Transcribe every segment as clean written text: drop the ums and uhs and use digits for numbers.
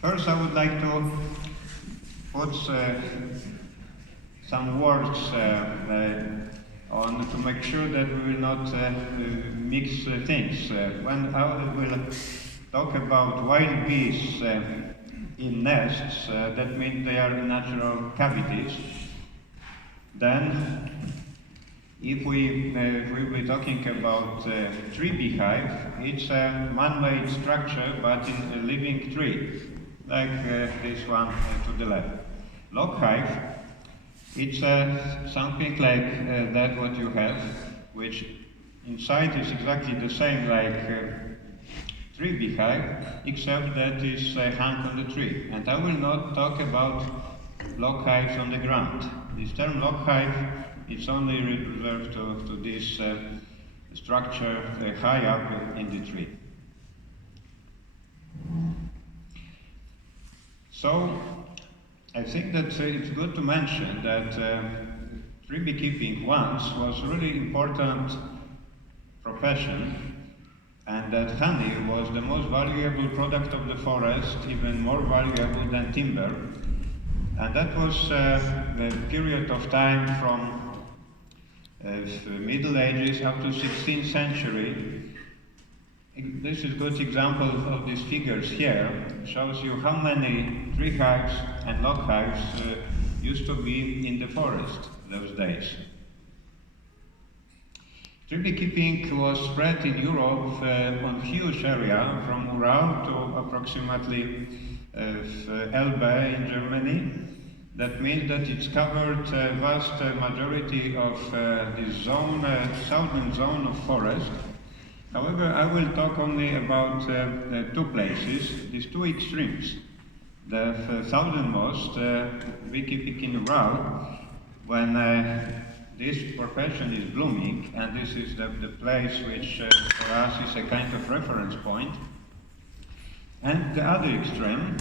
First, I would like to put some words on to make sure that we will not mix things. When I will talk about wild bees in nests, that means they are in natural cavities. Then, if we'll be talking about tree beehive, it's a man-made structure, but in a living tree, like this one to the left. Log hive, it's something like that what you have, which inside is exactly the same like tree beehive, except that is hung on the tree. And I will not talk about log hives on the ground. This term log hive is only reserved to this structure high up in the tree. So I think that it's good to mention that tree beekeeping once was a really important profession, and that honey was the most valuable product of the forest, even more valuable than timber. And that was the period of time from Middle Ages up to 16th century. This is a good example of these figures here. It shows you how many tree hives and log hives used to be in the forest those days. Tree beekeeping was spread in Europe on huge area, from Ural to approximately Elbe in Germany. That means that it's covered a vast majority of this zone, southern zone of forest. However, I will talk only about two places, these two extremes. The southernmost, beekeeping in Ural, when this profession is blooming, and this is the place which for us is a kind of reference point. And the other extreme,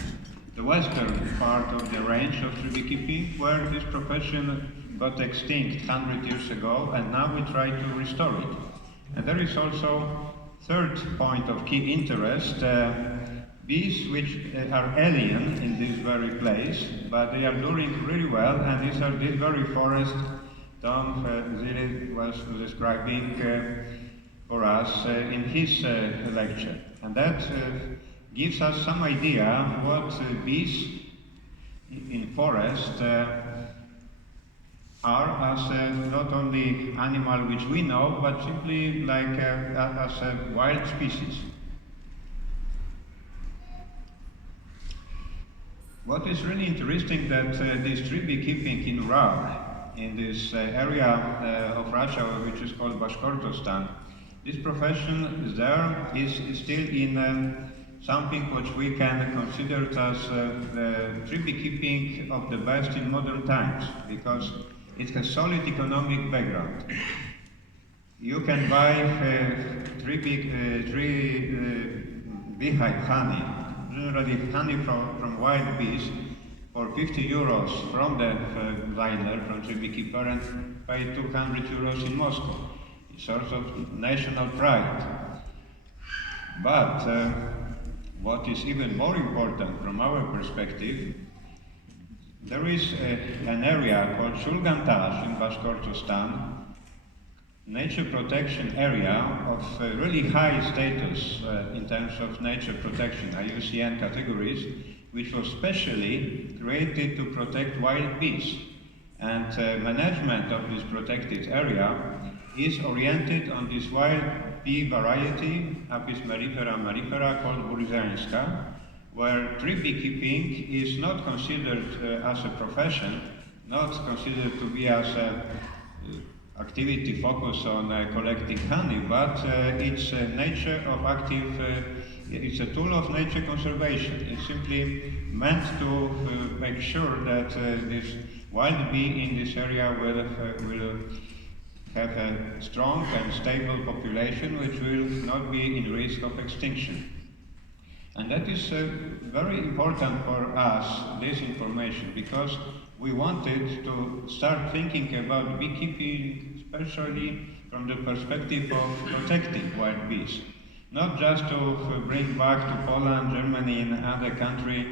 the western part of the range of tree beekeeping, where this profession got extinct 100 years ago, and now we try to restore it. And there is also third point of key interest, bees which are alien in this very place, but they are doing really well, and these are this very forest Tom Zilli was describing for us in his lecture. And that gives us some idea what bees in forest are as not only animal which we know, but simply like as a wild species. What is really interesting that this tree beekeeping in Ural, in this area of Russia which is called Bashkortostan, this profession there is still in something which we can consider as the tree beekeeping of the best in modern times, because it has solid economic background. You can buy beehive honey, generally honey from wild bees, for 50 euros from the designer, from tree beekeeper, and pay 200 euros in Moscow. It's sort of national pride. But what is even more important from our perspective, there is an area called Shulgantash in Bashkortostan, nature protection area of really high status in terms of nature protection, IUCN categories, which was specially created to protect wild bees. And management of this protected area is oriented on this wild bee variety, Apis mellifera mellifera, called buryzańska, where tree beekeeping is not considered as a profession, not considered to be as an activity focused on collecting honey, but it's a nature of active, it's a tool of nature conservation. It's simply meant to make sure that this wild bee in this area will have a strong and stable population which will not be in risk of extinction. And that is very important for us, this information, because we wanted to start thinking about beekeeping, especially from the perspective of protecting wild bees. Not just to bring back to Poland, Germany, and other countries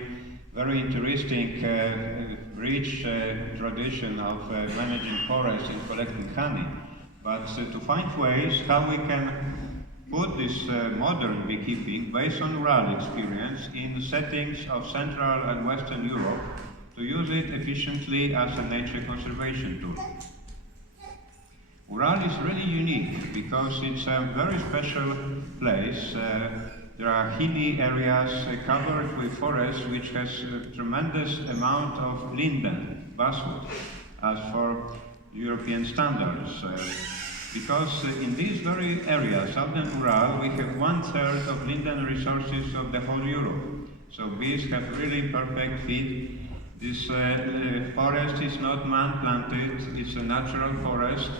very interesting, rich tradition of managing forests and collecting honey. But to find ways how we can put this modern beekeeping based on rural experience in settings of Central and Western Europe to use it efficiently as a nature conservation tool. Ural is really unique because it's a very special place. There are hilly areas covered with forest which has a tremendous amount of linden, basswood, as for European standards. Because in these very areas, southern Ural, we have 1/3 of linden resources of the whole Europe. So bees have really perfect fit. This forest is not man-planted, it's a natural forest.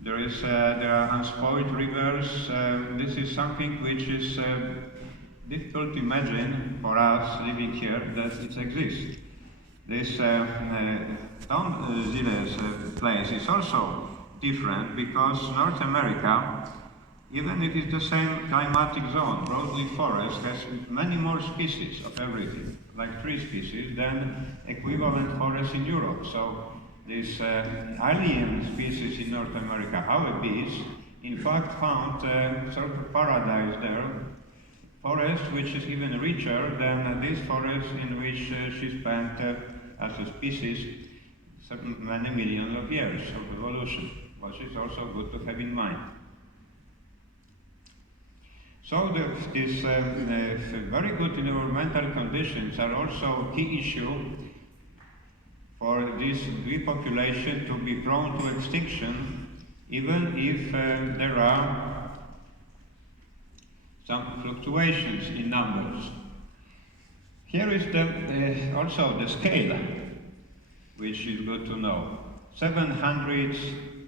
There are unspoiled rivers. This is something which is difficult to imagine for us living here that it exists. This Zile's place is also different because North America, even if it's the same climatic zone, broadleaf forest has many more species of everything, like tree species, than equivalent forests in Europe. So this alien species in North America, honeybees, in fact found sort of paradise there, forest which is even richer than this forest in which she spent as a species many millions of years of evolution, which is also good to have in mind. So these very good environmental conditions are also a key issue for this bee population to be prone to extinction, even if there are some fluctuations in numbers. Here is also the scale, which is good to know. 700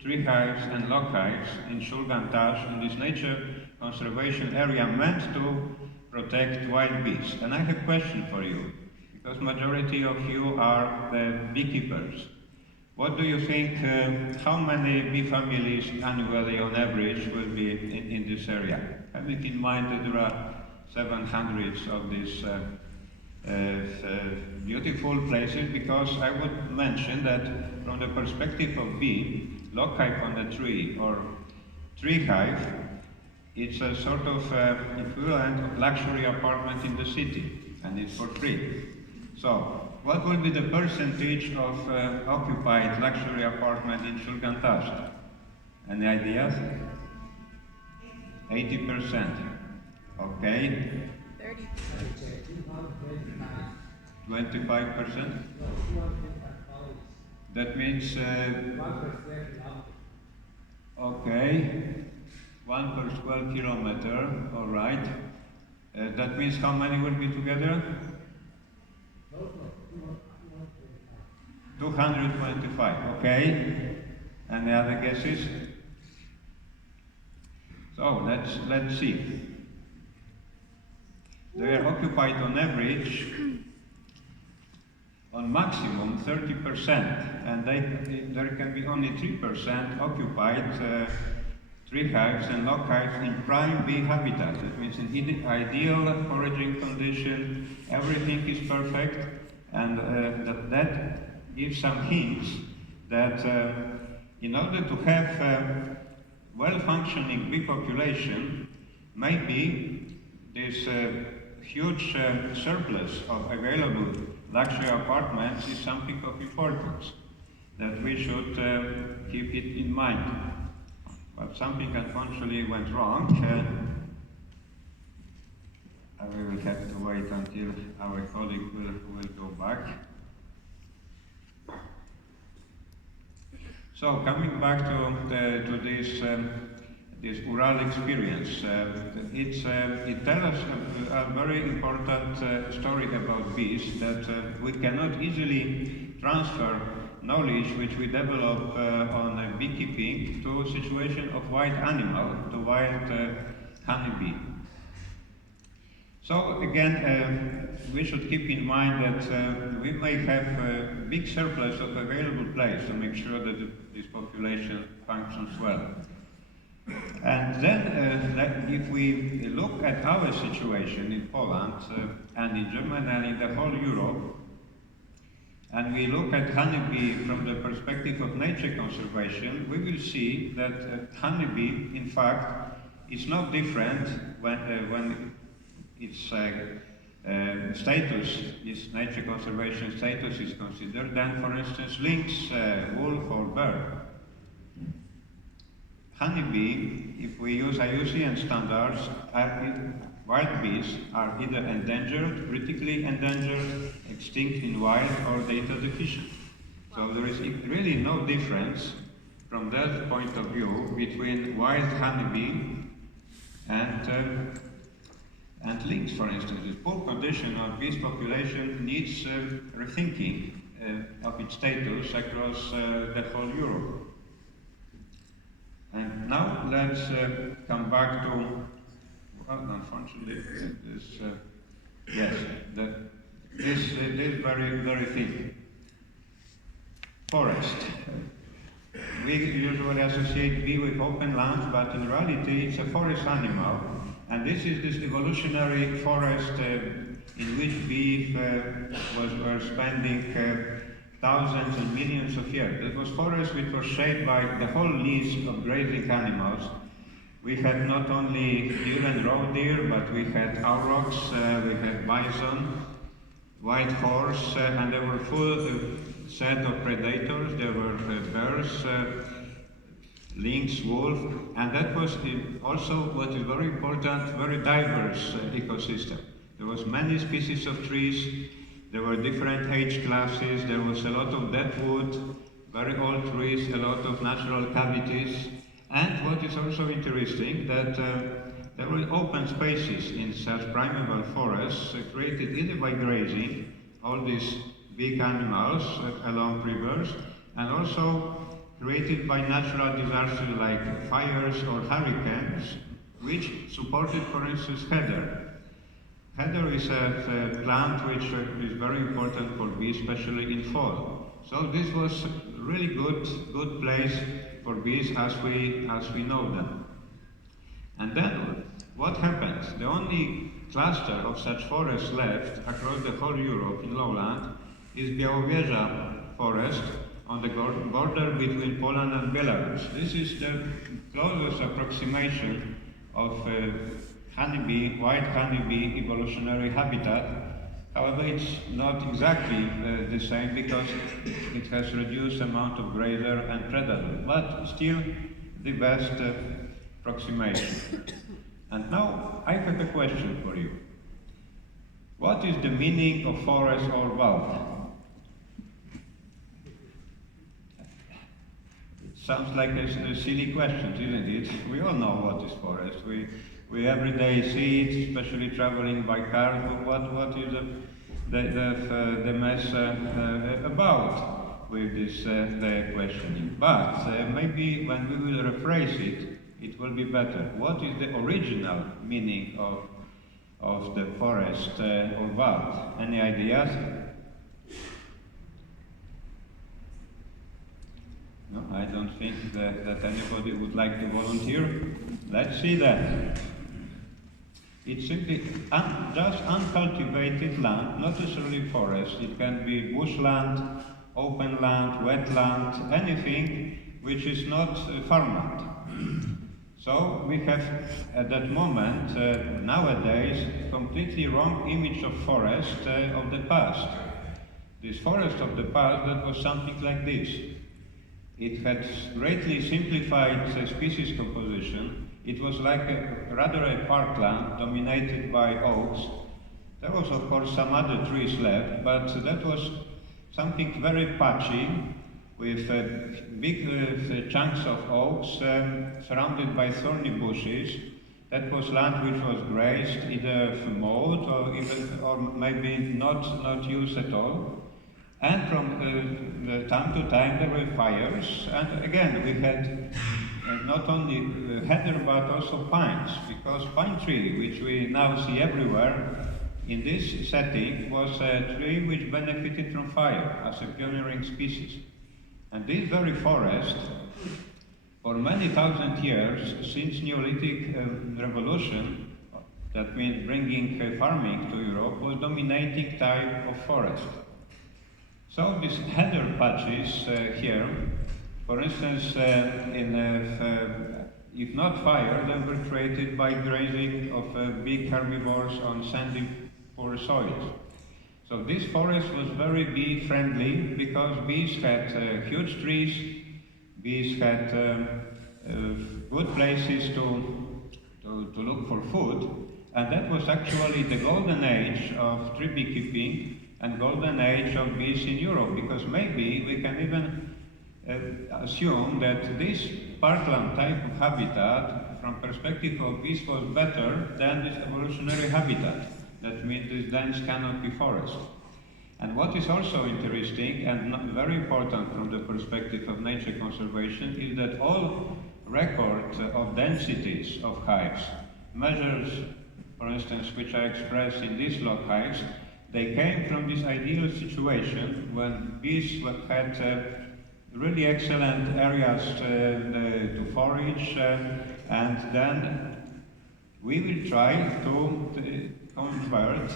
tree hives and log hives in Shulgantash, in this nature conservation area meant to protect wild bees. And I have a question for you, because majority of you are beekeepers. What do you think, how many bee families annually on average will be in this area? Having in mind that there are 700 of these beautiful places, because I would mention that from the perspective of bee, log hive on the tree or tree hive, it's a sort of equivalent of luxury apartment in the city, and it's for free. So, what will be the percentage of occupied luxury apartment in Shulgantash? Any ideas? 80%. Okay. 25%? That means, okay, 1 per square kilometer, all right. That means how many will be together? 225, okay. Any other guesses? So let's see. They are occupied on average, on maximum 30%, and there can be only 3% occupied tree hives and log hives in prime bee habitat. That means in ideal foraging condition, everything is perfect, and that gives some hints that in order to have well-functioning bee population, maybe this huge surplus of available luxury apartments is something of importance, that we should keep it in mind. But something unfortunately went wrong. We will have to wait until our colleague will go back. So coming back to this Ural experience, it tells us a very important story about bees, that we cannot easily transfer knowledge which we develop on beekeeping to a situation of wild animal, to wild honeybee. So again, we should keep in mind that we may have a big surplus of available place to make sure that this population functions well. And then if we look at our situation in Poland, and in Germany and in the whole Europe, and we look at honeybee from the perspective of nature conservation, we will see that honeybee, in fact, is no different when its status, its nature conservation status is considered than, for instance, lynx, wolf, or bird. Honeybee, if we use IUCN standards, wild bees are either endangered, critically endangered, extinct in wild, or data deficient. So there is really no difference from that point of view between wild honeybee and lynx, for instance. The poor condition of bees population needs rethinking of its status across the whole Europe. And now let's come back to, well, unfortunately, this very thing. Forest. We usually associate bee with open lands, but in reality it's a forest animal. And this is this evolutionary forest in which bees were spending thousands and millions of years. It was forest which was shaped by the whole list of grazing animals. We had not only deer and roe deer, but we had aurochs, we had bison, white horse, and there were full set of predators. There were bears, lynx, wolf, and that was also what is very important, very diverse ecosystem. There was many species of trees, there were different age classes, there was a lot of dead wood, very old trees, a lot of natural cavities, and what is also interesting, that there were open spaces in such primeval forests created either by grazing all these big animals along rivers, and also created by natural disasters like fires or hurricanes, which supported, for instance, heather. Heather is a plant which is very important for bees, especially in fall. So this was a really good place for bees as we know them. And then what happens? The only cluster of such forests left across the whole Europe in lowland is Białowieża forest on the border between Poland and Belarus. This is the closest approximation of wild honeybee evolutionary habitat. However, it's not exactly the same because it has reduced amount of grazer and predator, but still the best approximation. And now I have a question for you. What is the meaning of forest or wald? Sounds like a silly question, isn't it? We all know what is forest. We every day see it, especially traveling by car. What is the mess about with this questioning? But maybe when we will rephrase it, it will be better. What is the original meaning of the forest or wald? Any ideas? No, I don't think that anybody would like to volunteer. Let's see that. It's simply just uncultivated land, not necessarily forest. It can be bushland, open land, wetland, anything which is not farmland. So we have at that moment, nowadays, completely wrong image of forest of the past. This forest of the past, that was something like this. It had greatly simplified species composition. It was like rather a parkland dominated by oaks. There was, of course, some other trees left, but that was something very patchy with big chunks of oaks surrounded by thorny bushes. That was land which was grazed, either mowed or maybe not used at all. And from time to time there were fires, and again we had not only heather but also pines, because pine tree, which we now see everywhere in this setting, was a tree which benefited from fire as a pioneering species. And this very forest, for many thousand years, since Neolithic revolution, that means bringing farming to Europe, was dominating type of forest. So these heather patches here, for instance, if not fire, they were created by grazing of big herbivores on sandy, poor soils. So this forest was very bee friendly because bees had huge trees, bees had good places to look for food, and that was actually the golden age of tree beekeeping and golden age of bees in Europe, because maybe we can even assume that this parkland type of habitat, from perspective of bees, was better than this evolutionary habitat. That means this dense canopy forest. And what is also interesting and very important from the perspective of nature conservation is that all records of densities of hives, measures, for instance, which are expressed in these log hives, they came from this ideal situation when bees had really excellent areas to forage, and then we will try to convert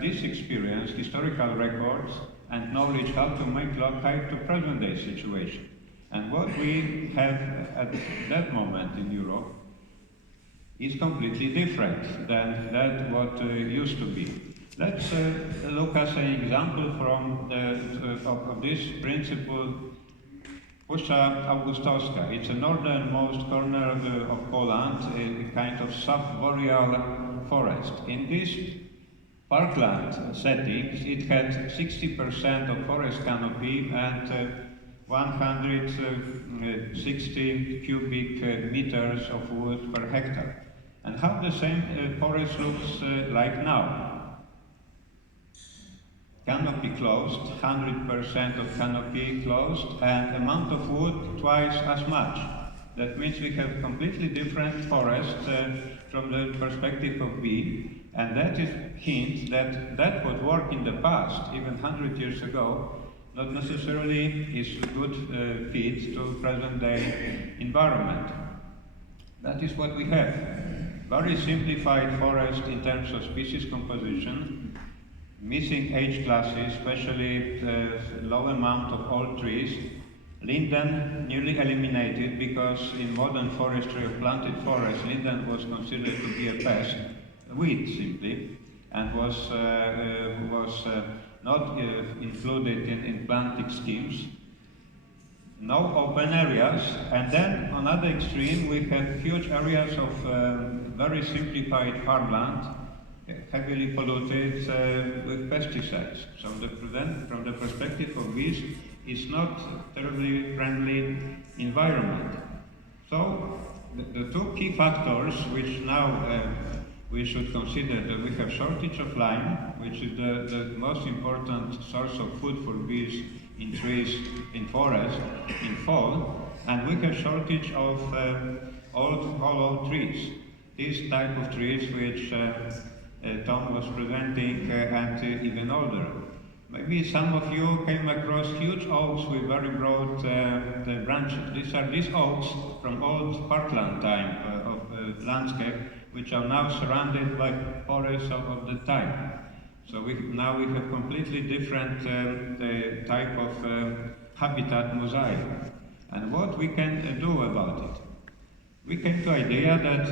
this experience, historical records, and knowledge how to make log hive to present-day situation. And what we have at that moment in Europe is completely different than what used to be. Let's look at an example from of this principle, Puszcza Augustowska. It's the northernmost corner of Poland, a kind of sub-boreal forest. In this parkland settings, it had 60% of forest canopy and 160 cubic meters of wood per hectare. And how the same forest looks like now. Canopy closed, 100% of canopy closed, and amount of wood twice as much. That means we have completely different forests from the perspective of bee, and that is hint that what worked in the past, even 100 years ago, not necessarily is a good fit to present-day environment. That is what we have. Very simplified forest in terms of species composition, missing age classes, especially low amount of old trees. Linden nearly eliminated because in modern forestry of planted forest, linden was considered to be a pest, a weed simply, and was not included in planting schemes. No open areas, and then on the other extreme we have huge areas of very simplified farmland, heavily polluted with pesticides. So from the perspective of bees, it's not terribly friendly environment. So the two key factors which now we should consider, that we have shortage of lime, which is the most important source of food for bees in trees, in forest, in fall, and we have shortage of old hollow trees. These type of trees which Tom was presenting and even older. Maybe some of you came across huge oaks with very broad branches. These oaks from old parkland time of landscape, which are now surrounded by forests of the time. So now we have completely different type of habitat mosaic. And what we can do about it? We came to the idea that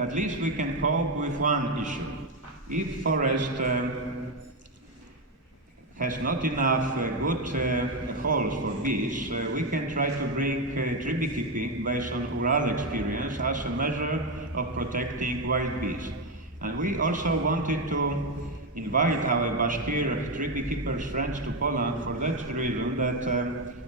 at least we can cope with one issue. If forest has not enough good holes for bees, we can try to bring tree beekeeping based on rural experience as a measure of protecting wild bees. And we also wanted to invite our Bashkir tree beekeepers friends to Poland for that reason that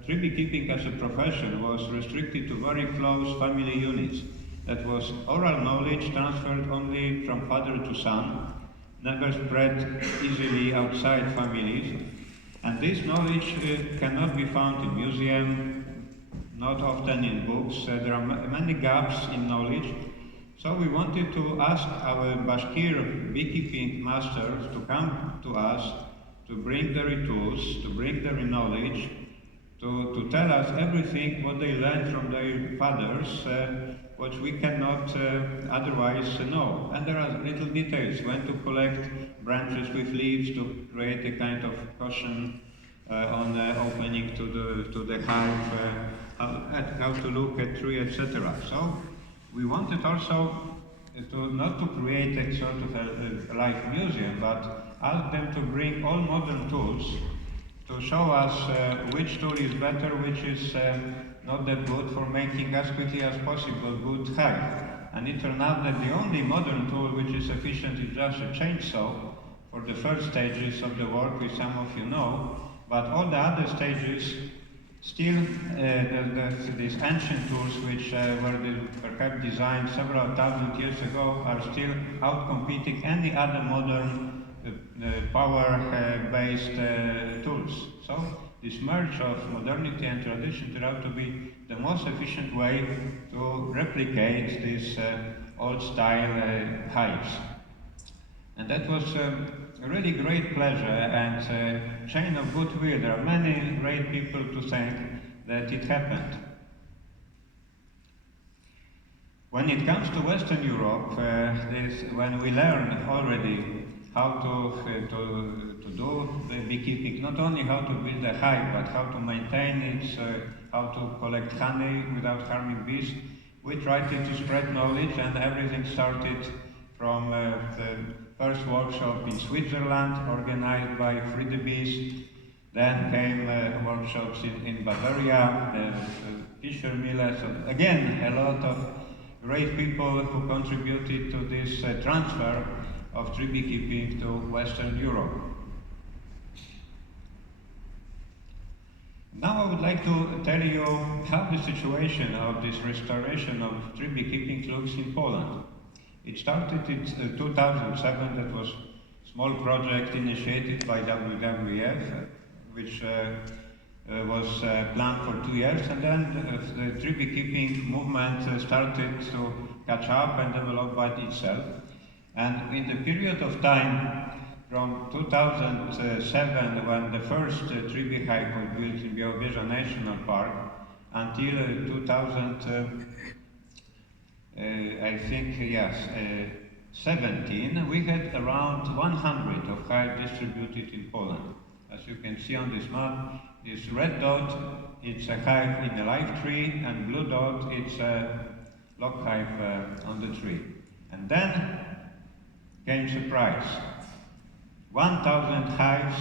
tree beekeeping as a profession was restricted to very close family units. That was oral knowledge transferred only from father to son, never spread easily outside families. And this knowledge cannot be found in museums, not often in books. There are many gaps in knowledge. So we wanted to ask our Bashkir beekeeping masters to come to us, to bring their tools, to bring their knowledge, to tell us everything what they learned from their fathers, which we cannot otherwise know. And there are little details, when to collect branches with leaves to create a kind of cushion on opening to the hive, how to look at tree, etc. So we wanted also not to create a sort of a life museum, but ask them to bring all modern tools to show us which tool is better, which is not that good for making as quickly as possible good hive. And it turned out that the only modern tool which is efficient is just a chainsaw for the first stages of the work, which some of you know, but all the other stages still, these ancient tools which were perhaps designed several thousand years ago are still out-competing any other modern power-based tools. So this merge of modernity and tradition turned out to be the most efficient way to replicate these old-style hives. And that was a really great pleasure and a chain of goodwill. There are many great people to thank that it happened. When it comes to Western Europe, when we learn already how to do the beekeeping, not only how to build a hive, but how to maintain it, how to collect honey without harming bees, we tried to spread knowledge, and everything started from the first workshop in Switzerland, organized by Free the Bees. Then came workshops in Bavaria, the Fisher Millers. Again, a lot of great people who contributed to this transfer of tree beekeeping to Western Europe. Now I would like to tell you how the situation of this restoration of tree beekeeping looks in Poland. It started in 2007. That was a small project initiated by WWF, which was planned for 2 years, and then the tree beekeeping movement started to catch up and develop by itself. And in the period of time from 2007, when the first tree beehive was built in Białowieża National Park, until 2017, we had around 100 of hives distributed in Poland. As you can see on this map, this red dot, it's a hive in a live tree, and blue dot, it's a lock hive on the tree. And then came surprise. 1,000 hives,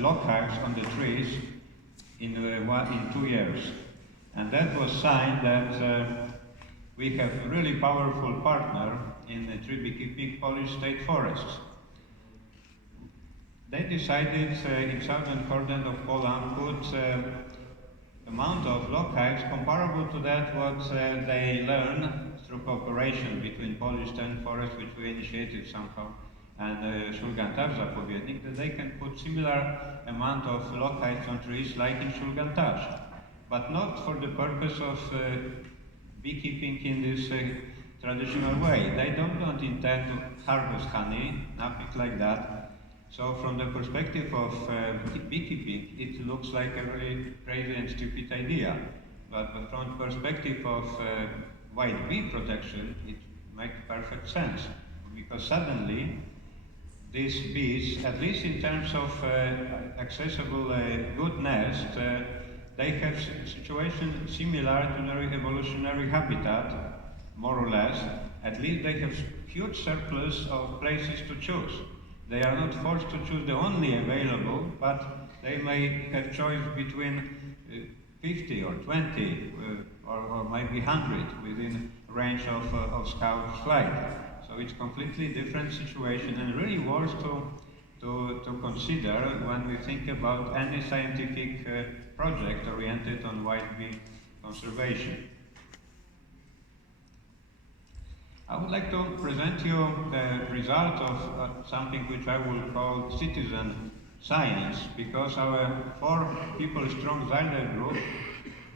lock hives on the trees in 2 years. And that was a sign that we have a really powerful partner in the tree beekeeping, Polish state forests. They decided in southern cordon of Poland put amount of lock hives comparable to that what they learn through cooperation between Polish state forests, which we initiated somehow, and Szulgantarz zapowiednik, that they can put similar amount of lock hives on trees like in Szulgantarz, but not for the purpose of beekeeping in this traditional way. They don't intend to harvest honey, nothing like that. So from the perspective of beekeeping, it looks like a really crazy and stupid idea. But from the perspective of white bee protection, it makes perfect sense. Because suddenly, these bees, at least in terms of accessible good nest, they have a situation similar to their evolutionary habitat, more or less. At least they have huge surplus of places to choose. They are not forced to choose the only available, but they may have choice between 50 or 20 or maybe 100 within range of scout flight. So it's completely different situation, and really worth to consider when we think about any scientific project oriented on white bee conservation. I would like to present you the result of something which I will call citizen science, because our 4 people strong Zeiler group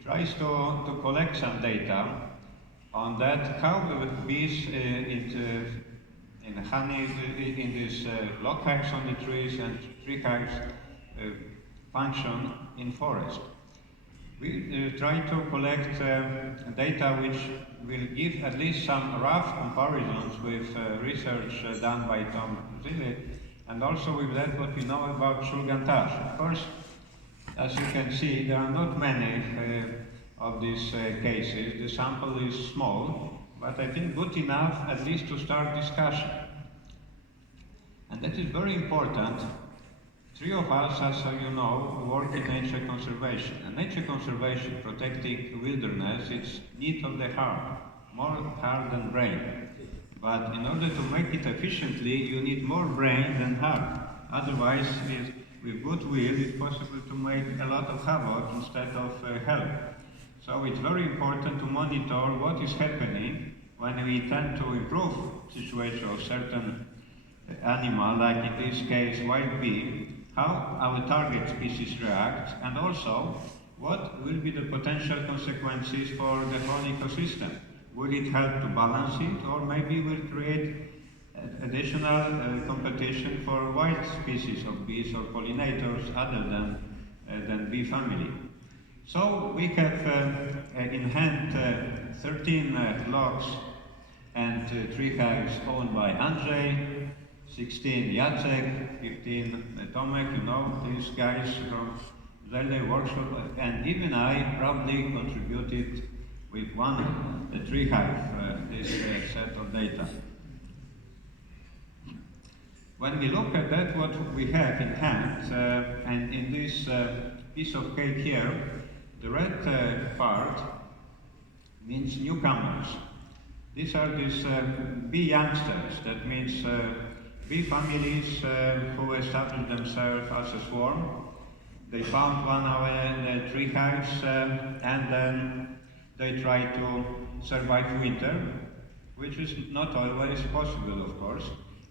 tries to collect some data on that, how the bees in honey, in these lock hives on the trees and tree hives function in forest. We try to collect data which will give at least some rough comparisons with research done by Tom Zille, and also with that what we know about Shulgantash. Of course, as you can see, there are not many of these cases. The sample is small, but I think good enough at least to start discussion. And that is very important. Three of us, as you know, work in nature conservation. And nature conservation, protecting wilderness, it's need of the heart, more heart than brain. But in order to make it efficiently, you need more brain than heart. Otherwise, with goodwill, it's possible to make a lot of havoc instead of help. So it's very important to monitor what is happening when we tend to improve situation of certain animal, like in this case wild bee, how our target species react, and also what will be the potential consequences for the whole ecosystem. Will it help to balance it, or maybe will create additional competition for wild species of bees or pollinators other than bee family? So we have in hand 13 logs and 3 hives owned by Andrzej, 16 Jacek, 15 Tomek, you know, these guys from Zelle workshop, and even I probably contributed with the 3 hive, this set of data. When we look at that, what we have in hand, and in this piece of cake here, the red part means newcomers. These are these bee youngsters, that means bee families who established themselves as a swarm. They found one of the 3 hives and then they try to survive winter, which is not always possible, of course.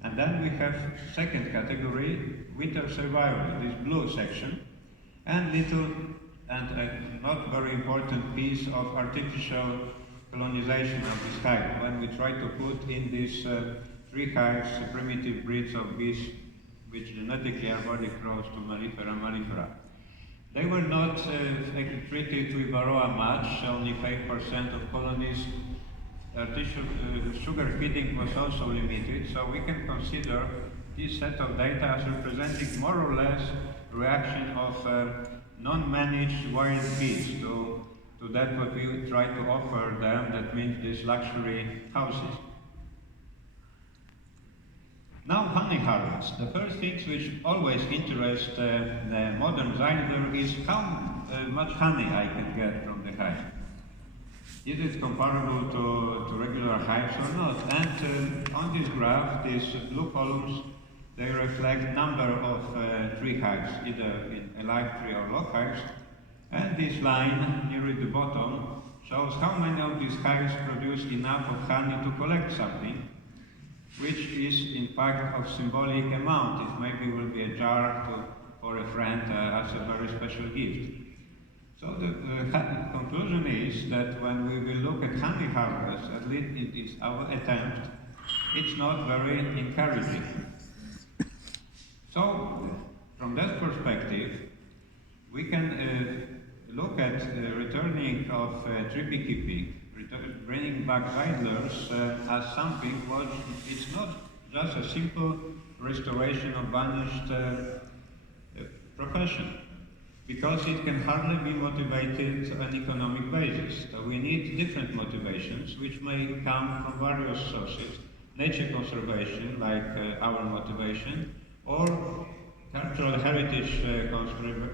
And then we have second category, winter survival, this blue section, and little and not very important piece of artificial colonization of this hive, when we try to put in these 3 hives, primitive breeds of bees, which genetically are very close to Mellifera mellifera. They were not treated with varroa much, only 5% of colonies. Artificial sugar feeding was also limited, so we can consider this set of data as representing more or less reaction of non-managed wild bees to that what we try to offer them, that means these luxury houses. Now honey harvest. The first thing which always interests the modern Zylder is how much honey I can get from the hive. Is it comparable to regular hives or not? And on this graph, these blue columns, they reflect number of tree hives, either in alive tree or log hives. And this line near at the bottom shows how many of these hives produce enough of honey to collect something, which is in fact of symbolic amount. It maybe will be a jar for a friend as a very special gift. So the conclusion is that when we will look at honey harvest, at least it is our attempt, it's not very encouraging. So from that perspective, we can look at returning of tree beekeeping, bringing back idlers as something which it's not just a simple restoration of vanished profession, because it can hardly be motivated on an economic basis. So we need different motivations which may come from various sources, nature conservation like our motivation, or cultural heritage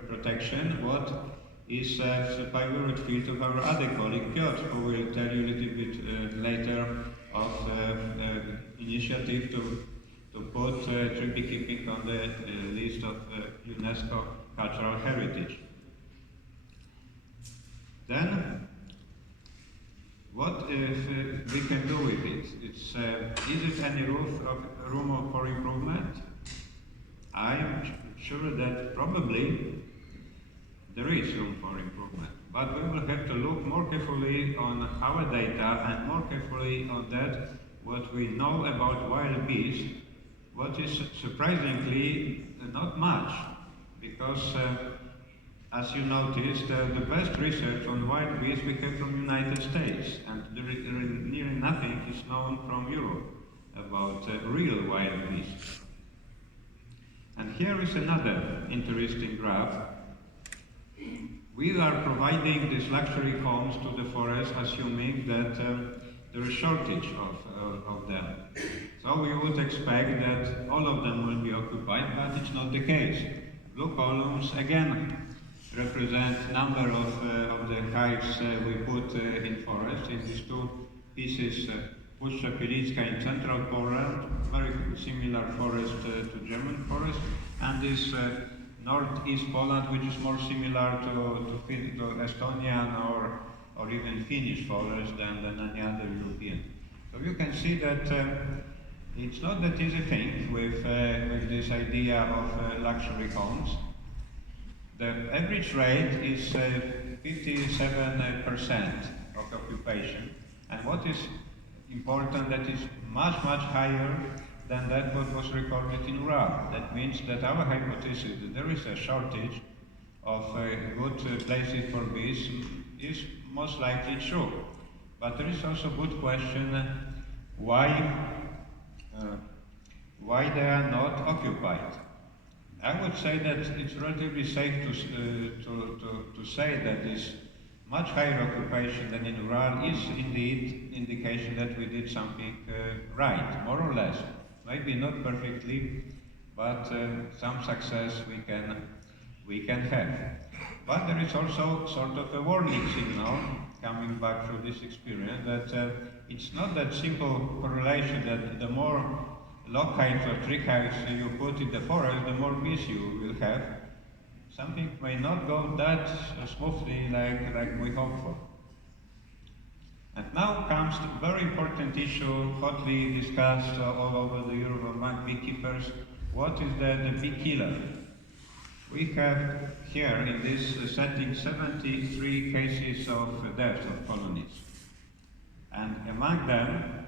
protection, what is the favorite field of our other colleague Piotr, who will tell you a little bit later of initiative to put tree beekeeping on the list of UNESCO cultural heritage. Then, what we can do with it? Is it any room for improvement? I am sure that probably there is room for improvement, but we will have to look more carefully on our data and more carefully on that what we know about wild bees, what is surprisingly not much, because as you noticed, the best research on wild bees we have from the United States, and nearly nothing is known from Europe about real wild bees. And here is another interesting graph. We are providing these luxury homes to the forest, assuming that there is shortage of them. So we would expect that all of them will be occupied, but it's not the case. Blue columns, again, represent number of the hives we put in forest. In these two pieces, Puszcza Pilicka in central Poland, very similar forest to German forest, and this northeast Poland, which is more similar to Estonian or even Finnish forest than any other European. So you can see that it's not that easy thing with this idea of luxury homes. The average rate is 57% of occupation, and what is important, that is much, much higher than that what was recorded in Ural. That means that our hypothesis that there is a shortage of good places for bees is most likely true. But there is also a good question why they are not occupied. I would say that it's relatively safe to say that this much higher occupation than in Ural is indeed indication that we did something right, more or less. Maybe not perfectly, but some success we can have. But there is also sort of a warning signal coming back through this experience that it's not that simple correlation that the more log hives or tree hives you put in the forest, the more bees you will have. Something may not go that smoothly like we hope for. And now comes the very important issue, hotly discussed all over the Europe among beekeepers. What is the bee killer? We have here in this setting 73 cases of death of colonies. And among them,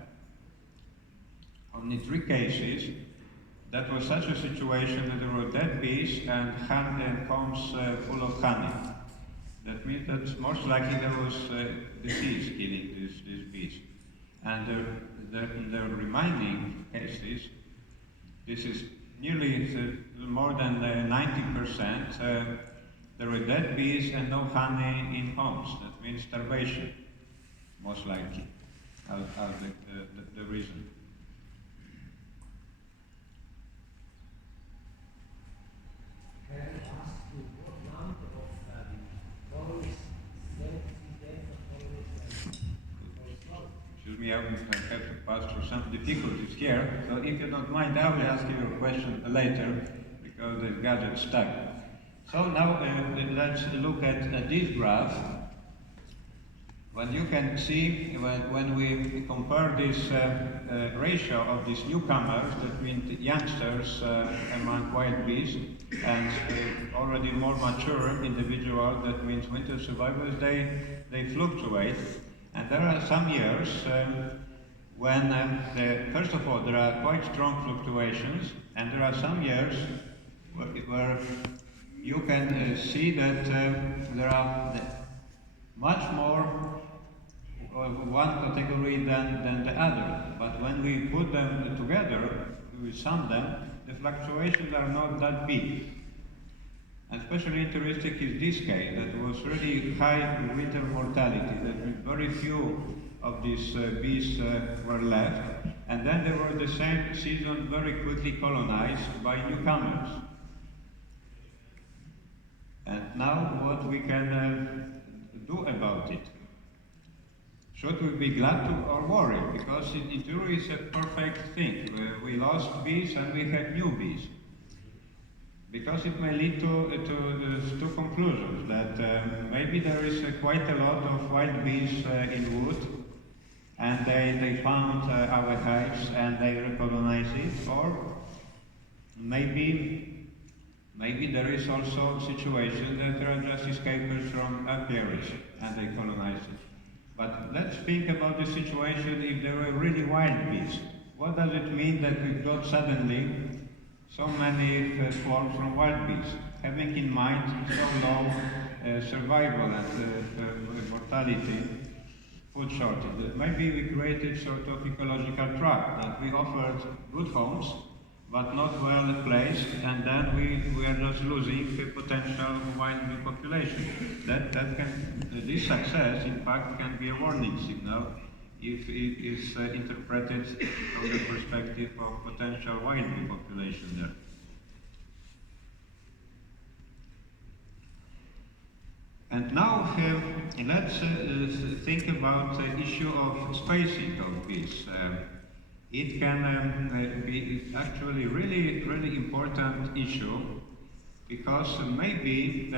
only 3 cases, that was such a situation that there were dead bees and combs full of honey. That means that most likely there was disease killing these bees. And the remaining cases, this is nearly more than 90%, there were dead bees and no honey in homes. That means starvation, most likely, as the reason. Can I ask you what number of colonies, 70 death of colonies? Excuse me, I have to pass through some difficulties here, so if you don't mind, I will ask you a question later, because the gadget stuck. So now let's look at this graph. When you can see, when we compare this ratio of these newcomers, that means youngsters among wild bees, and already more mature individuals, that means winter survivors, they fluctuate. And there are some years when, first of all, there are quite strong fluctuations, and there are some years where you can see that there are much more of one category than the other. But when we put them together, we sum them, the fluctuations are not that big. And especially interesting is this case, that was really high winter mortality, that very few of these bees were left. And then they were the same season very quickly colonized by newcomers. And now what we can do about it? Should we be glad to or worried? Because in theory it's a perfect thing. We lost bees and we had new bees. Because it may lead to conclusions that maybe there is quite a lot of wild bees in wood, and they found our hives and they recolonize it, or maybe there is also a situation that there are just escapers from apiaries and they colonize it. But let's think about the situation if there were really wild bees. What does it mean that we've got suddenly so many swarms from wild bees, having in mind so low survival and mortality, food shortage. That maybe we created sort of ecological trap, that we offered good homes, but not well placed, and then we are just losing the potential wild bee population. This success, in fact, can be a warning signal if it is interpreted from the perspective of potential wild bee population there. And now let's think about the issue of spacing of bees. It can be actually really important issue, because maybe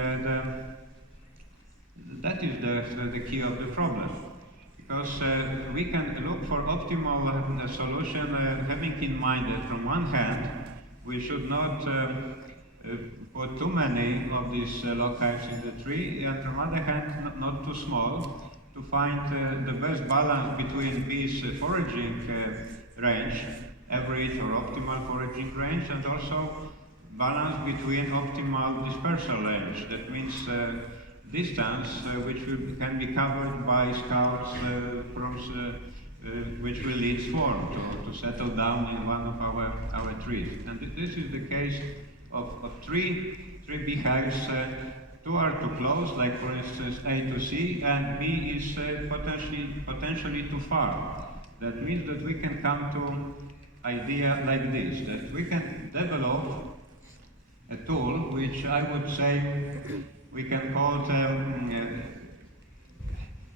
that is the key of the problem. Because we can look for optimal solution, having in mind that from one hand we should not put too many of these loci in the tree, and from the other hand not too small, to find the best balance between bees foraging range, average or optimal foraging range, and also balance between optimal dispersal range. That means distance which can be covered by scouts which will lead swarm to settle down in one of our trees. And this is the case of three beehives. Two are too close, like for instance A to C, and B is potentially too far. That means that we can come to idea like this, that we can develop a tool which I would say we can call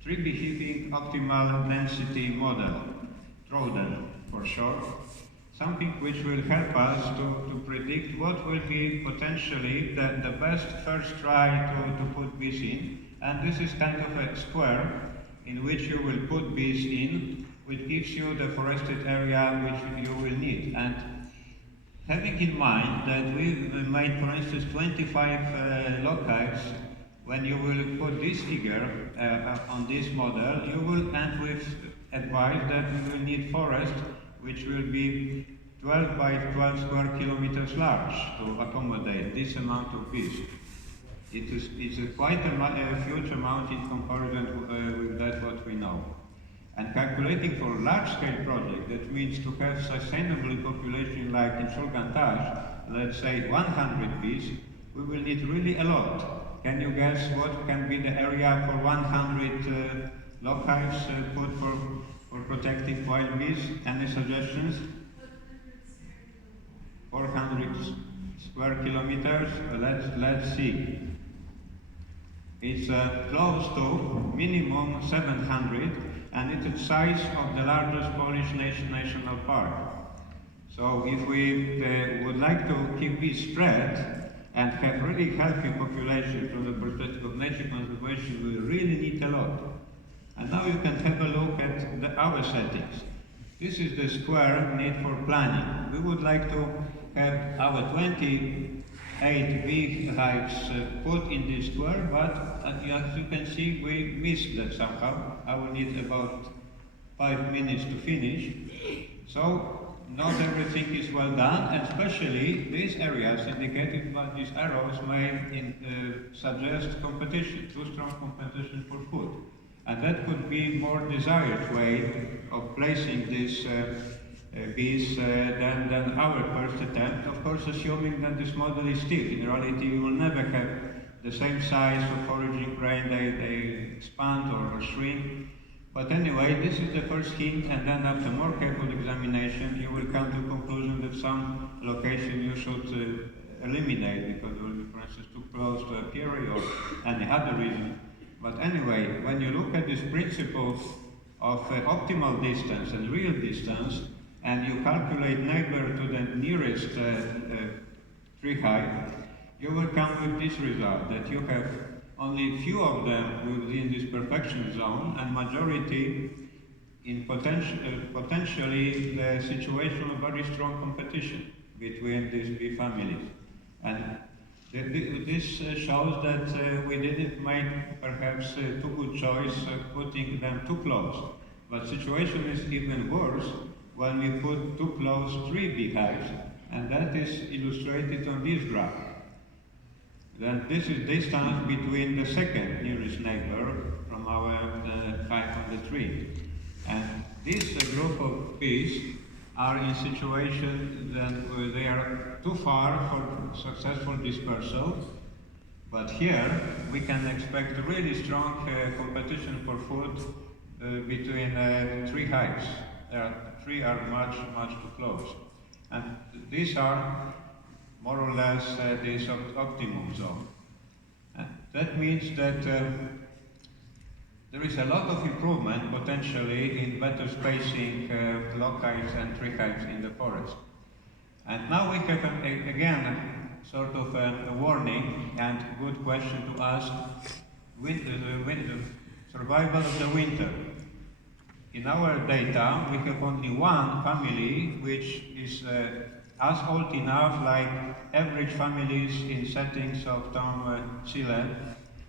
tree-beekeeping optimal density model, TRODEN for short, something which will help us to predict what will be potentially the best first try to put bees in. And this is kind of a square in which you will put bees in, which gives you the forested area which you will need. And having in mind that we made, for instance, 25 loci, when you will put this figure on this model, you will end with advice that we will need forest which will be 12 by 12 square kilometers large to accommodate this amount of bees. It's quite a huge amount in comparison with that what we know. And calculating for large-scale project, that means to have sustainable population like in Solgantage, let's say 100 bees, we will need really a lot. Can you guess what can be the area for 100 loci put for protecting wild bees? Any suggestions? 400 square kilometers. Let's see. It's close to minimum 700. And it's the size of the largest Polish national park. So if we would like to keep this spread and have really healthy population from the perspective of nature conservation, we really need a lot. And now you can have a look at our settings. This is the square need for planning. We would like to have our 28 beehives put in this square, but as you can see, we missed that somehow. I will need about 5 minutes to finish. So not everything is well done, and especially these areas indicated by these arrows may suggest competition, too strong competition for food. And that could be more desired way of placing these bees than our first attempt. Of course, assuming that this model is stiff. In reality, you will never have the same size of foraging grain, they expand or shrink. But anyway, this is the first hint, and then after more careful examination, you will come to the conclusion that some location you should eliminate because it will be, for instance, too close to a piary or any other reason. But anyway, when you look at these principles of optimal distance and real distance, and you calculate neighbor to the nearest tree height, you will come with this result, that you have only few of them within this perfection zone, and majority in potentially the situation of very strong competition between these bee families. And this shows that we didn't make perhaps too good choice putting them too close. But situation is even worse when we put too close 3 beehives, and that is illustrated on this graph. Then this is distance between the second nearest neighbor from our hive on the tree. And this group of bees are in situation that they are too far for successful dispersal, but here we can expect really strong competition for food between three hives. Three are much too close. And these are more or less this optimum zone. That means that there is a lot of improvement potentially in better spacing lockhives and tree hives in the forest. And now we have again sort of a warning and good question to ask: the survival of the winter. In our data, we have only one family which is as old enough like average families in settings of Tom Chile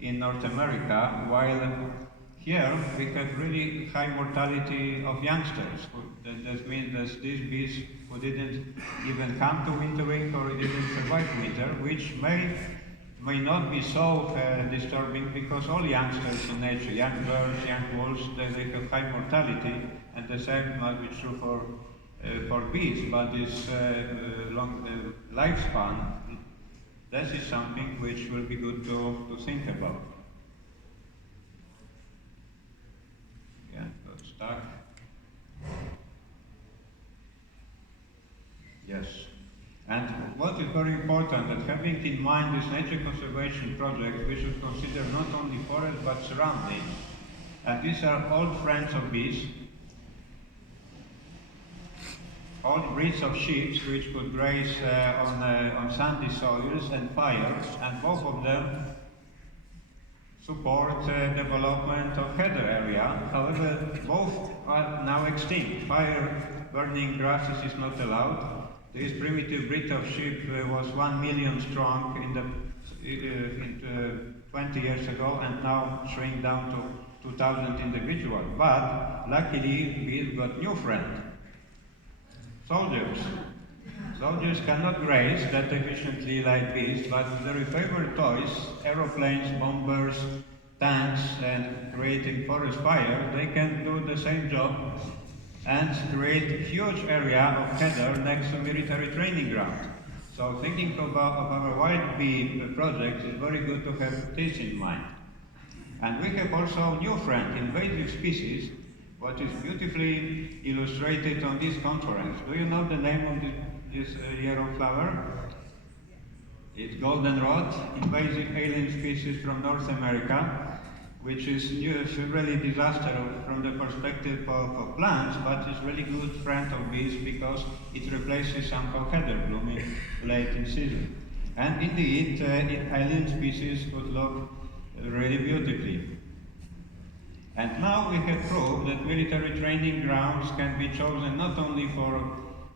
in North America, while here we have really high mortality of youngsters. That means that these bees who didn't even come to wintering or didn't survive winter, which may not be so disturbing because all youngsters in nature, young birds, young wolves, they have high mortality, and the same must be true for bees, but this long lifespan, that is something which will be good to think about. Yeah, got stuck. Yes. And what is very important, that having in mind this nature conservation project, we should consider not only forest but surroundings. And these are old friends of bees, old breeds of sheep which could graze on sandy soils and fires, and both of them support development of heather area. However, both are now extinct. Fire burning grasses is not allowed. This primitive breed of sheep was 1 million strong in 20 years ago, and now shrink down to 2,000 individuals. But luckily, we've got new friend, soldiers. Soldiers cannot graze that efficiently like bees, but their favorite toys, aeroplanes, bombers, tanks, and creating forest fire, they can do the same job and create huge area of heather next to military training ground. So thinking of our wild bee project is very good to have this in mind. And we have also new friend, invasive species, what is beautifully illustrated on this conference. Do you know the name of this yellow flower? It's goldenrod, invasive alien species from North America, which is really disaster from the perspective of plants, but it's really good friend of bees because it replaces somehow heather blooming late in season. And indeed, alien species could look really beautifully. And now we have proved that military training grounds can be chosen not only for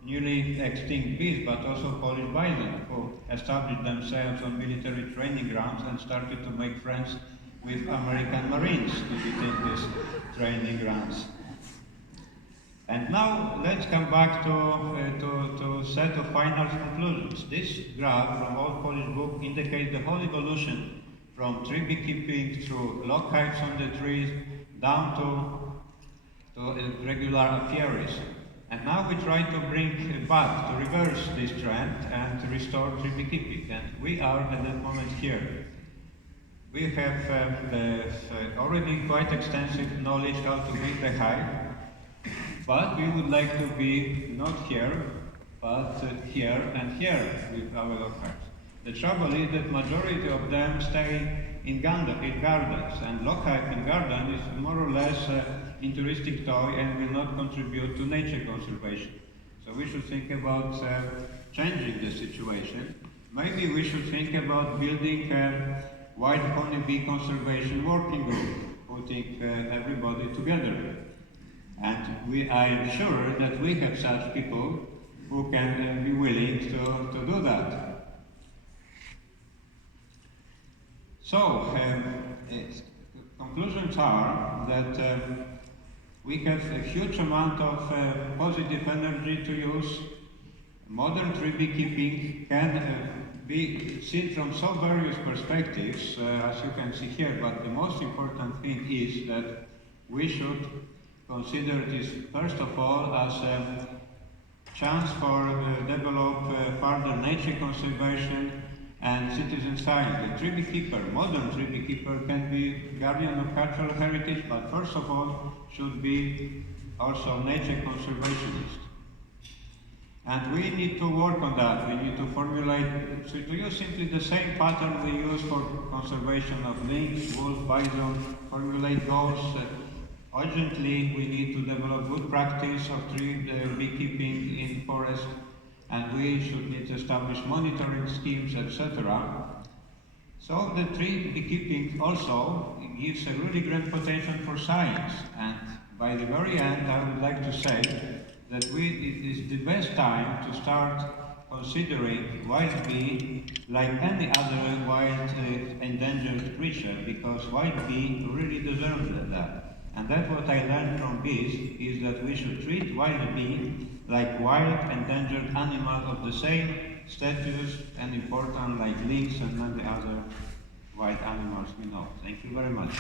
newly extinct bees, but also Polish bison, who established themselves on military training grounds and started to make friends with American Marines to visit these training grounds. And now let's come back to set of final conclusions. This graph from Old Polish Book indicates the whole evolution from tree beekeeping through log hives on the trees down to regular apiaries. And now we try to bring back, to reverse this trend and to restore tree beekeeping. And we are at that moment here. We have already quite extensive knowledge how to build a hive, but we would like to be not here, but here and here with our log hives. The trouble is that majority of them stay in gardens, and log hive in garden is more or less a touristic toy and will not contribute to nature conservation. So we should think about changing the situation. Maybe we should think about building White Honeybee Conservation Working Group, putting everybody together. And I am sure that we have such people who can be willing to do that. So, conclusions are that we have a huge amount of positive energy to use. modern tree beekeeping can be seen from so various perspectives, as you can see here, but the most important thing is that we should consider this, first of all, as a chance for develop further nature conservation and citizen science. The tree beekeeper, modern tree beekeeper, can be guardian of cultural heritage, but first of all should be also nature conservationist. And we need to work on that. We need to formulate, to use simply the same pattern we use for conservation of lynx, wolf, bison, formulate goals. Urgently, we need to develop good practice of tree beekeeping in forest, and we should need to establish monitoring schemes, etc. So the tree beekeeping also gives a really great potential for science. And by the very end, I would like to say that it is the best time to start considering wild bee like any other wild endangered creature, because wild bee really deserves that. And that's what I learned from bees, is that we should treat wild bee like wild endangered animal of the same status and importance like lynx and many other wild animals we know. Thank you very much.